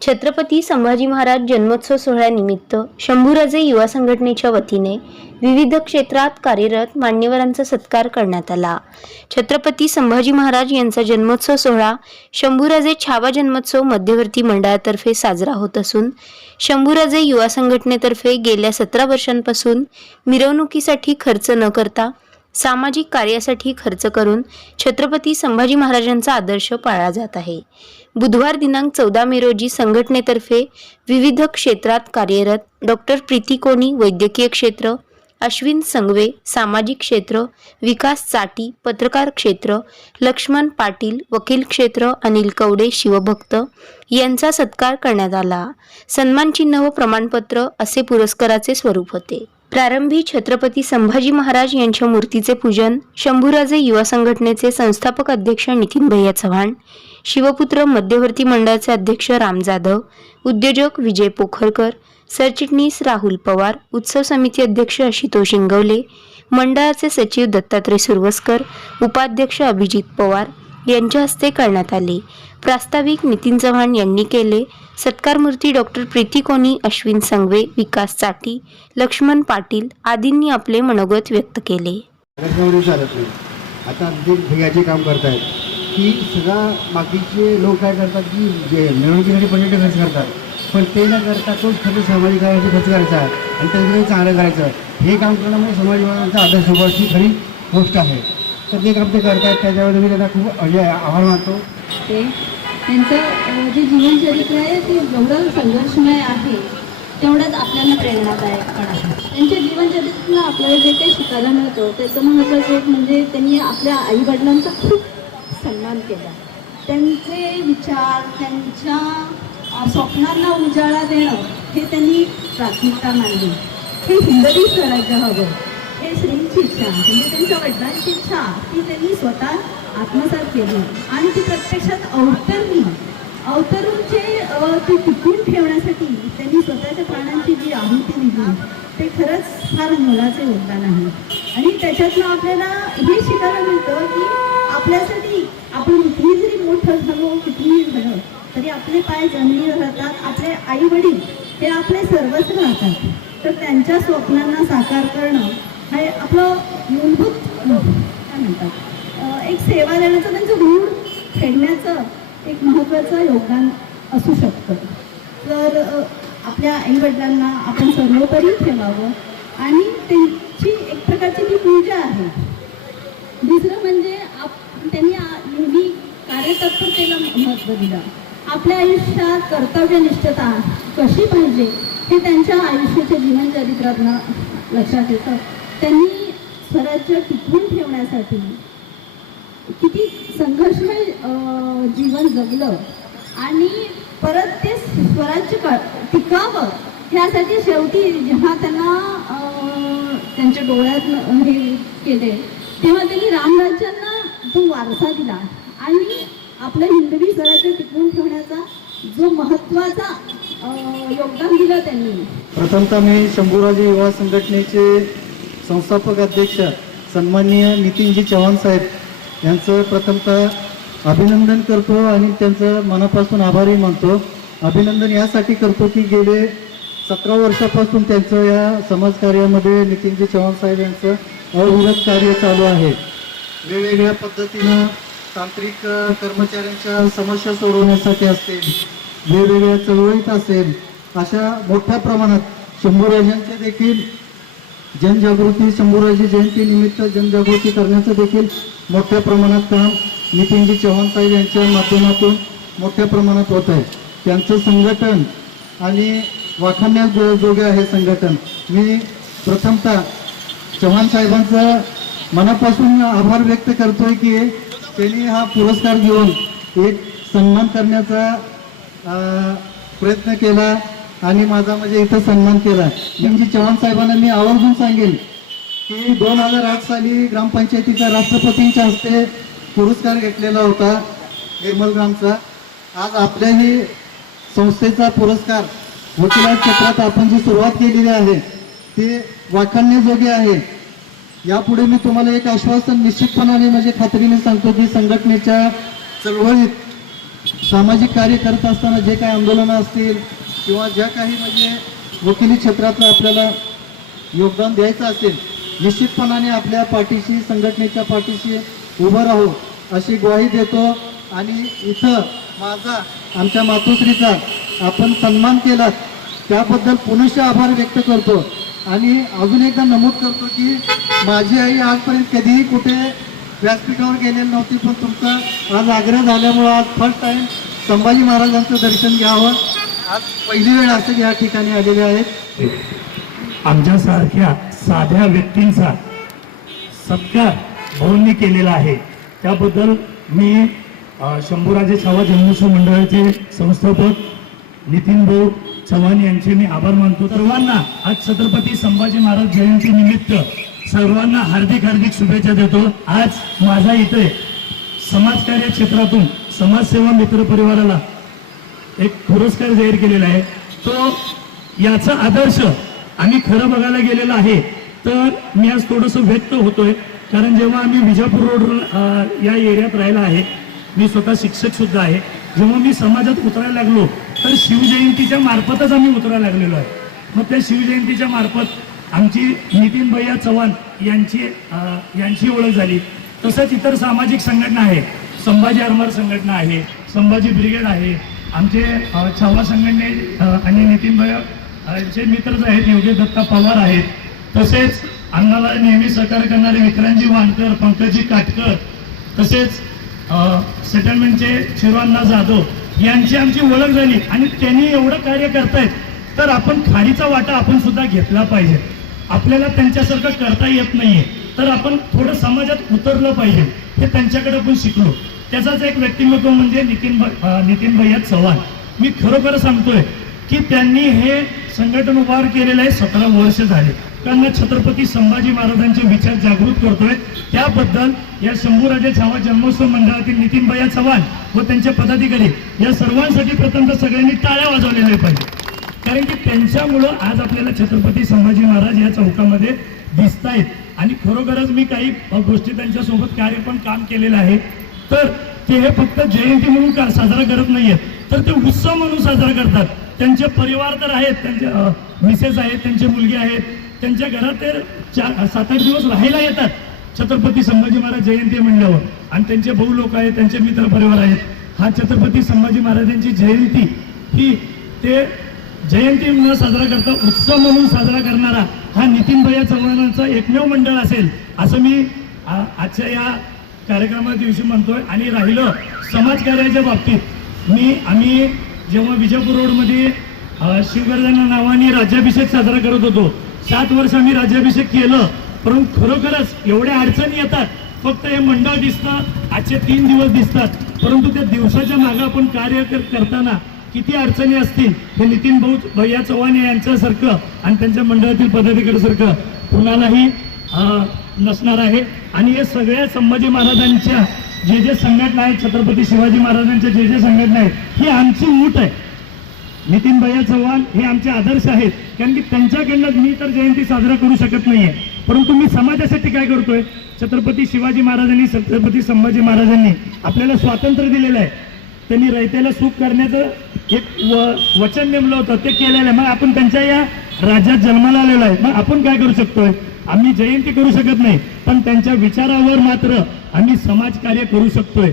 छत्रपती संभाजी महाराज जन्मोत्सव सोहळ्यानिमित्त शंभूराजे युवा संघटनेच्या वतीने विविध क्षेत्रात कार्यरत मान्यवरांचा सत्कार करण्यात आला. छत्रपती संभाजी महाराज यांचा जन्मोत्सव सोहळा शंभूराजे छावा जन्मोत्सव मध्यवर्ती मंडळातर्फे साजरा होत असून शंभूराजे युवा संघटनेतर्फे गेल्या सतरा वर्षांपासून मिरवणुकीसाठी खर्च न करता सामाजिक कार्यासाठी खर्च करून छत्रपती संभाजी महाराजांचा आदर्श पाळला जात आहे. बुधवार दिनांक चौदा मे रोजी संघटनेतर्फे विविध क्षेत्रात कार्यरत डॉक्टर प्रीती कोणी वैद्यकीय क्षेत्र अश्विन संगवे सामाजिक क्षेत्र विकास चाटी पत्रकार क्षेत्र लक्ष्मण पाटील वकील क्षेत्र अनिल कवडे शिवभक्त यांचा सत्कार करण्यात आला. सन्मान चिन्ह व प्रमाणपत्र असे पुरस्काराचे स्वरूप होते. प्रारंभी छत्रपती संभाजी महाराज यांच्या मूर्तीचे पूजन शंभूराजे युवा संघटनेचे संस्थापक अध्यक्ष नितीन भैया चव्हाण शिवपुत्र मध्यवर्ती मंडळाचे अध्यक्ष राम जाधव उद्योजक विजय पोखरकर सरचिटणीस राहुल पवार उत्सव समिती अध्यक्ष आशुतोष इंगवले मंडळाचे सचिव दत्तात्रय सुरवसकर उपाध्यक्ष अभिजित पवार यांच्या हस्ते करण्यात आले. प्रास्ताविक नितीन चव्हाण यांनी केले. सत्कारमूर्ती डॉक्टर प्रीती कोणी अश्विन संगवे विकाससाठी लक्ष्मण पाटील आदींनी आपले मनोगत व्यक्त केले. आता जे भिगाचे काम करतायत की सगळा बाकीचे लोक काय करतात की जे मिरवणुकीसाठी पर्यटन खर्च करतात पण ते न करता तोच खर्च सामाजिक कार्यासाठी खर्च करायचा आणि त्यांच्याकडे चांगलं करायचं. हे काम करण्यामुळे समाज जीवनाचा आदर्श होण्याची ही खरी गोष्ट आहे. तर ते काम ते करतात त्याच्यावर मी त्यांना खूप म्हणजे आभार मानतो. ते त्यांचं जे जीवनचरित्र आहे ते जेवढं संघर्षमय आहे तेवढंच आपल्याला प्रेरणादायक पण आहे. त्यांच्या जीवनचरित्रातून आपल्याला जे काही शिकायला मिळतं त्याचं महत्त्वाचं एक म्हणजे त्यांनी आपल्या आईवडिलांचा खूप सन्मान केला. त्यांचे विचार त्यांच्या स्वप्नांना उजाळा देणं हे त्यांनी प्राथमिकता मानली. हे हिंदवी स्वराज्य हवं. हे श्रींची इच्छा म्हणजे त्यांच्या वडिलांची इच्छा ती त्यांनी स्वतः आत्मसात केली. आणि ती प्रत्यक्षात अवतरली. अवतरून जे ती टिकून ठेवण्यासाठी त्यांनी स्वतःच्या प्राणांची जी आहुती दिली ते खरंच फार मोलाचे योगदान आहे. आणि त्याच्यातनं आपल्याला हे शिकायला मिळतं की आपल्यासाठी आपण कितीही जरी मोठं झालो कितीही झालं तरी आपले पाय जमिनीवर राहतात आपले आई वडील हे आपले सर्वच राहतात. तर त्यांच्या स्वप्नांना साकार करणं हे आपलं मूलभूत काय म्हणतात? एक सेवा देण्याचं त्यांचं म्हणजे गुण खेळण्याचं एक महत्त्वाचं योगदान असू शकतं. तर आपल्या आपल्या आईवडिलांना आपण सर्वोपरी ठेवावं आणि त्यांची एक प्रकारची ती पूजा आहे दुसरं म्हणजे आप त्यांनी नेहमी कार्यतत्परतेला महत्त्व दिलं. आपल्या आयुष्यात कर्तव्यनिष्ठता कशी पाहिजे हे त्यांच्या आयुष्याच्या जीवनचरित्रातनं लक्षात येतं. त्यांनी स्वराज्य टिकवून ठेवण्यासाठी किती संघर्षमय जीवन जगलं आणि परत ते स्वराज्य टिकावं ह्यासाठी शेवटी जेव्हा त्यांना त्यांच्या डोळ्यात हे केले तेव्हा त्यांनी रामराज्यांना तो वारसा दिला आणि आपल्या हिंदवी स्वराज्य टिकवून ठेवण्याचा जो महत्त्वाचा योगदान दिलं त्यांनी. प्रथमतः मी शंभूराजे युवा संघटनेचे संस्थापक अध्यक्ष सन्माननीय नितीनजी चव्हाण साहेब यांचं प्रथमतः अभिनंदन करतो आणि त्यांचं मनापासून आभारी मानतो. अभिनंदन यासाठी करतो की गेले सतरा वर्षापासून त्यांचं या समाजकार्यामध्ये नितीनजी चव्हाण साहेब यांचं अविरत कार्य चालू आहे. वेगवेगळ्या पद्धतीनं तांत्रिक कर्मचाऱ्यांच्या समस्या सोडवण्यासाठी असतील वेगवेगळ्या चळवळीत असेल अशा मोठ्या प्रमाणात शंभूराजांचे देखील जनजागृती शंभूराजी जयंती निमित्त जनजागृती करण्याचं देखील मोठ्या प्रमाणात काम नितीनजी चव्हाण साहेब यांच्या माध्यमातून मोठ्या प्रमाणात होत आहे. त्यांचं संघटन आणि वाखाणण्यास जो- जोगे आहे संघटन मी प्रथमतः चव्हाण साहेबांचा मनापासून आभार व्यक्त करतोय की त्यांनी हा पुरस्कार घेऊन एक सन्मान करण्याचा प्रयत्न केला आणि माझा म्हणजे इथं सन्मान केला. म्हणजे चव्हाण साहेबांना मी आवर्जून सांगेन की दोन हजार आठ साली ग्रामपंचायतीचा राष्ट्रपतींच्या हस्ते पुरस्कार घेतलेला होता निर्मल ग्रामचा. आज आपल्याही संस्थेचा पुरस्कार वकिला क्षेत्रात आपण जी सुरुवात केलेली आहे ती वाखाणण्याजोगी आहे. यापुढे मी तुम्हाला एक आश्वासन निश्चितपणाने म्हणजे खात्रीने सांगतो की संघटनेच्या चळवळीत सामाजिक कार्य करत असताना जे काही आंदोलनं असतील किंवा ज्या काही म्हणजे वकिली क्षेत्रातलं आपल्याला योगदान द्यायचं असेल निश्चितपणाने आपल्या पाठीशी संघटनेच्या पाठीशी उभं राहू अशी ग्वाही देतो. आणि इथं माझा आमच्या मातोश्रीचा आपण सन्मान केलात त्याबद्दल पुनश्च आभार व्यक्त करतो. आणि अजून एकदा नमूद करतो की माझी आई आजपर्यंत कधीही कुठे व्यासपीठावर गेलेली नव्हती पण तुमचा आज आग्रह झाल्यामुळं आज फर्स्ट टाइम संभाजी महाराजांचं दर्शन घ्यावं. आज पहिली वेळ असं या ठिकाणी आलेले आहेत. आमच्यासारख्या साध्या व्यक्तींचा सत्कार भाऊंनी केलेला आहे. त्याबद्दल मी शंभूराजे छावा जन्मोत्सव मंडळाचे संस्थापक नितीन भाऊ चव्हाण यांचे मी आभार मानतो. सर्वांना आज छत्रपती संभाजी महाराज जयंती निमित्त सर्वांना हार्दिक हार्दिक शुभेच्छा देतो. आज माझा इथे समाजकार्य क्षेत्रातून समाजसेवा मित्र परिवाराला एक पुरस्कार जाहीर केलेला आहे. तो याचा आदर्श आम्ही खरं बघायला गेलेलो आहे. तर मी आज थोडंसं व्यक्त होतोय. कारण जेव्हा आम्ही विजापूर रोड या एरियात राहिला आहे मी स्वतः शिक्षक सुद्धा आहे. जेव्हा मी समाजात उतरायला लागलो तर शिवजयंतीच्या मार्फतच आम्ही उतरायला लागलेलो आहे. मग त्या शिवजयंतीच्या मार्फत आमची नितीन भैया चव्हाण यांची यांची ओळख झाली. तसंच इतर सामाजिक संघटना आहे संभाजी आरमार संघटना आहे संभाजी ब्रिगेड आहे. आमचे छावा संघटने आणि नितीन भैया यांचे मित्रच आहेत योगेश दत्ता पवार आहेत. तसेच अण्णाला नेहमी सहकार्य करणारे विक्रांतजी वानकर पंकजी काटकर तसेच सेटलमेंटचे शिवांना जाधव यांची आमची ओळख झाली. आणि त्यांनी एवढं कार्य करतायत तर आपण खाडीचा वाटा आपण सुद्धा घेतला पाहिजे. आपल्याला त्यांच्यासारखं करता येत नाहीये. तर आपण थोडं समाजात उतरलं पाहिजे. हे त्यांच्याकडे आपण शिकलो. त्याचाच एक व्यक्तिमत्व म्हणजे नितीन नितीन भैया चव्हाण. मी खरोखर सांगतोय की त्यांनी हे संघटन उभार केलेलं आहे सतरा वर्ष झाले. त्यांना छत्रपती संभाजी महाराजांचे विचार जागृत करतोय. त्याबद्दल या शंभूराजे छावा जन्मोत्सव मंडळातील नितीन भैया चव्हाण व त्यांचे पदाधिकारी या सर्वांसाठी प्रथमतः सगळ्यांनी टाळ्या वाजवलेल्या पाहिजे कारण की त्यांच्यामुळं आज आपल्याला छत्रपती संभाजी महाराज या चौकामध्ये दिसत आहेत आणि खरोखरच मी काही गोष्टी त्यांच्यासोबत कार्य पण काम केलेलं आहे. तर ते हे फक्त जयंती म्हणून का साजरा करत नाहीयेत. तर ते उत्सव म्हणून साजरा करतात. त्यांचे परिवार तर आहेत. त्यांचे मिसेस आहेत त्यांचे मुलगे आहेत. त्यांच्या घरात ते चार सात आठ दिवस राहायला येतात. छत्रपती संभाजी महाराज जयंती म्हणल्यावर. आणि त्यांचे भाऊ लोक आहेत त्यांचे मित्र परिवार आहेत. हा छत्रपती संभाजी महाराजांची जयंती ही ते जयंती न साजरा करता उत्सव म्हणून साजरा करणारा हा नितीन भैया चव्हाणांचा एकमेव मंडळ असेल असं मी आजच्या या कार्यक्रमा दिवशी म्हणतोय. आणि राहिलं समाजकार्याच्या बाबतीत मी आम्ही जेव्हा विजापूर रोडमध्ये शिवगर्जना नावाने राज्याभिषेक साजरा करत होतो सात वर्ष आम्ही राज्याभिषेक केलं परंतु खरोखरच एवढ्या अडचणी येतात फक्त हे मंडळ दिसतं आजचे तीन दिवस दिसतात परंतु त्या दिवसाच्या मागे आपण कार्य कर- करताना किती अडचणी असतील हे नितीन भाऊ भैया चव्हाण यांच्यासारखं आणि त्यांच्या मंडळातील पदाधिकाऱ्यासारखं कुणालाही नसणार आहे. आणि हे सगळ्या संभाजी महाराजांच्या जे जे संघटना आहेत छत्रपती शिवाजी महाराजांच्या जे जे संघटना आहेत ही आमची मूठ आहे. नितीन भैया चव्हाण हे आमचे आदर्श आहेत. कारण की त्यांच्याकडनं मी तर जयंती साजरा करू शकत नाहीये. परंतु मी समाजासाठी काय करतोय? छत्रपती शिवाजी महाराजांनी छत्रपती संभाजी महाराजांनी आपल्याला स्वातंत्र्य दिलेलं आहे. त्यांनी रयतेला सुख करण्याचं एक वचन नेमलं होतं ते केलेलं आहे. मग आपण त्यांच्या या राज्यात जन्माला आलेलो आहे. मग आपण काय करू शकतोय? आम्ही जयंती करू शकत नाही पण त्यांच्या विचारावर मात्र आम्ही समाज कार्य करू शकतोय.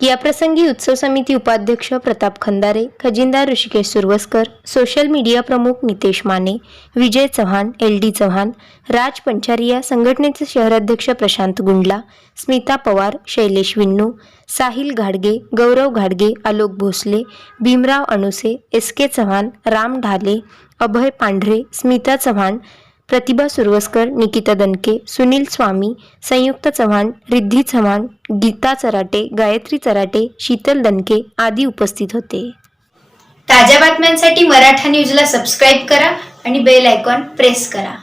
या प्रसंगी उत्सव समिती उपाध्यक्ष प्रताप खंदारे खजिनदार ऋषिकेश सुरवसकर सोशल मीडिया प्रमुख नितेश माने विजय चव्हाण एल डी चव्हाण राज पंचारिया संघटनेचे शहराध्यक्ष प्रशांत गुंडला स्मिता पवार शैलेश विन्नू साहिल घाडगे गौरव घाडगे आलोक भोसले भीमराव अणुसे एस के चव्हाण राम ढाले अभय पांढरे स्मिता चव्हाण प्रतिभा सुरवसकर निकिता दनके सुनील स्वामी संयुक्त चव्हाण रिद्धी चव्हाण गीता चराटे गायत्री चराटे शीतल दनके आदी उपस्थित होते. ताज्या बातम्यांसाठी मराठा न्यूजला सबस्क्राईब करा आणि बेल आयकॉन प्रेस करा.